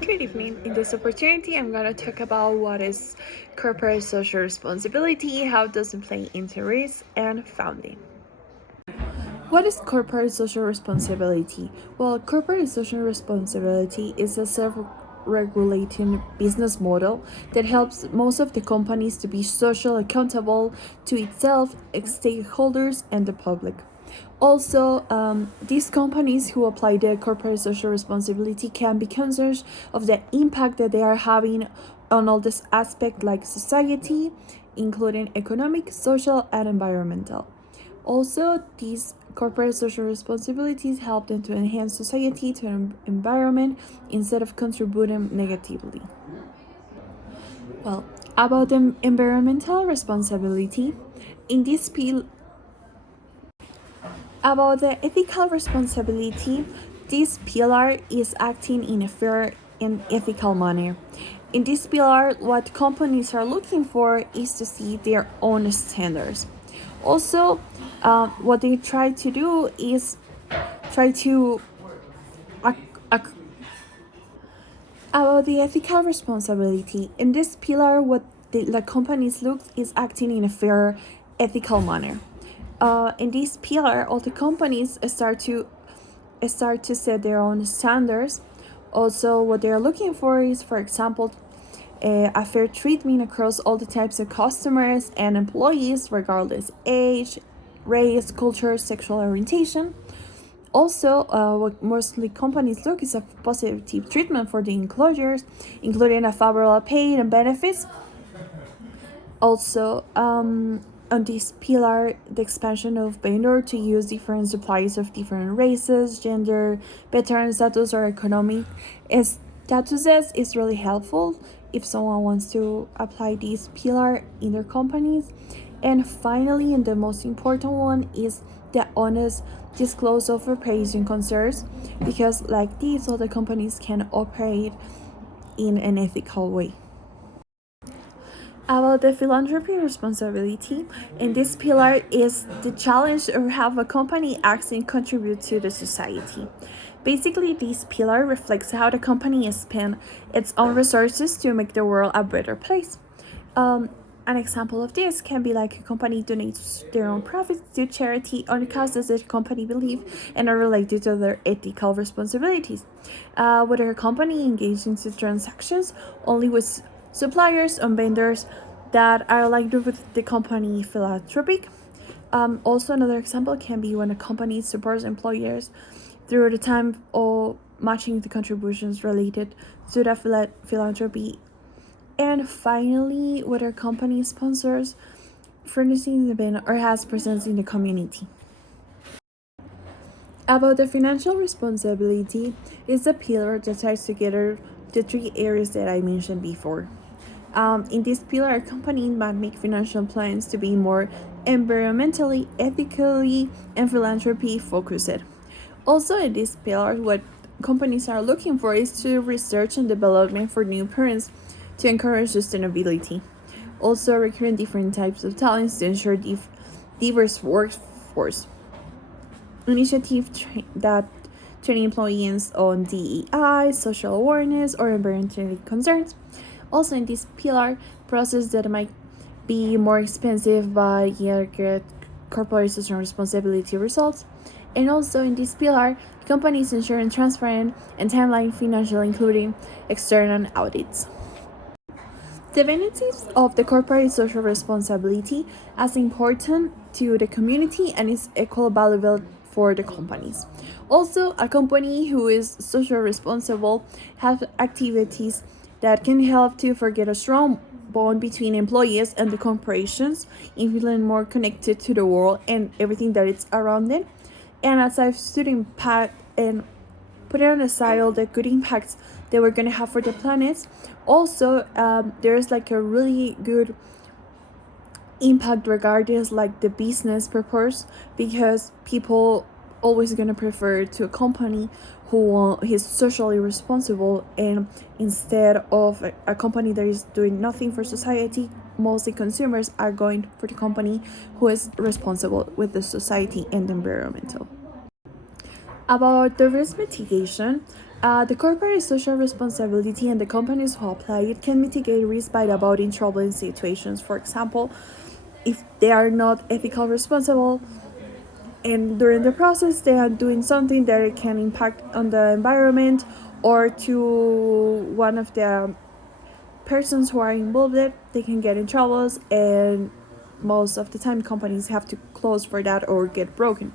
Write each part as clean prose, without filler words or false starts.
Good evening. In this opportunity, I'm going to talk about what is corporate social responsibility, how does it play into risk, and funding. What is corporate social responsibility? Well, corporate social responsibility is a self regulating business model that helps most of the companies to be socially accountable to itself, its stakeholders, and the public. Also, these companies who apply the corporate social responsibility can be conscious of the impact that they are having on all this aspect like society, including economic, social, and environmental. Also, these corporate social responsibilities help them to enhance society to an environment instead of contributing negatively. Well, about the environmental responsibility, in this about the ethical responsibility, this pillar is acting in a fair and ethical manner. In this pillar, what companies are looking for is to see their own standards. Also, what they try to do is try to ac- about the ethical responsibility. In this pillar, what the companies look is acting in a fair, ethical manner. In this pillar, all the companies start to set their own standards. Also, what they're looking for is, for example, a fair treatment across all the types of customers and employees, regardless age, race, culture, sexual orientation. Also, what mostly companies look is a positive treatment for the employers, including a favorable pay and benefits. Also, on this pillar, the expansion of vendor to use different supplies of different races, gender, veteran status, or economic statuses is really helpful if someone wants to apply this pillar in their companies. And finally, and the most important one is the honest disclose of operation concerns, because like this, all the companies can operate in an ethical way. About the philanthropy responsibility, and this pillar is the challenge of how a company acts and contributes to the society. Basically, this pillar reflects how the company spends its own resources to make the world a better place. An example of this can be like a company donates their own profits to charity or causes that the company believe and are related to their ethical responsibilities. Whether a company engages into transactions only with suppliers and vendors that are aligned with the company philanthropic. Also, another example can be when a company supports employers through the time or matching the contributions related to the philanthropy. And finally, whether a company sponsors furnishing the event or has presence in the community. About the financial responsibility is a pillar that ties together the three areas that I mentioned before. In this pillar, a company might make financial plans to be more environmentally, ethically, and philanthropy focused. Also, in this pillar, what companies are looking for is to research and development for new parents to encourage sustainability. Also, recruiting different types of talents to ensure diverse workforce. Initiative that train employees on DEI, social awareness, or environmental concerns. Also, in this pillar, process that might be more expensive but yet get corporate social responsibility results. And also in this pillar, companies ensure transparent and timeline financial, including external audits. The benefits of the corporate social responsibility as important to the community and is equal valuable for the companies. Also, a company who is social responsible has activities that can help to forget a strong bond between employees and the corporations, in feeling more connected to the world and everything that is around them. And as I've studied impact and put it on aside all the good impacts that we're gonna have for the planet. Also, there's like a really good impact regardless like the business purpose, because people always gonna prefer to a company who is socially responsible, and instead of a company that is doing nothing for society, mostly consumers are going for the company who is responsible with the society and the environmental. About the risk mitigation, The corporate social responsibility and the companies who apply it can mitigate risk by avoiding troubling situations. For example, if they are not ethical responsible and during the process they are doing something that can impact on the environment or to one of the persons who are involved, they can get in troubles, and most of the time companies have to close for that or get broken.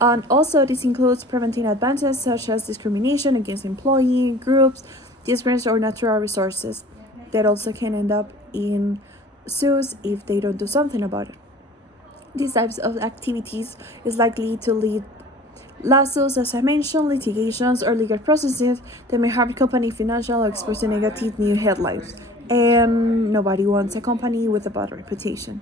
And also, this includes preventing advances such as discrimination against employee groups, disgrace, or natural resources that also can end up in suits if they don't do something about it. These types of activities is likely to lead lawsuits, as I mentioned, litigations, or legal processes that may harm company financial or expose to negative new headlines. And nobody wants a company with a bad reputation.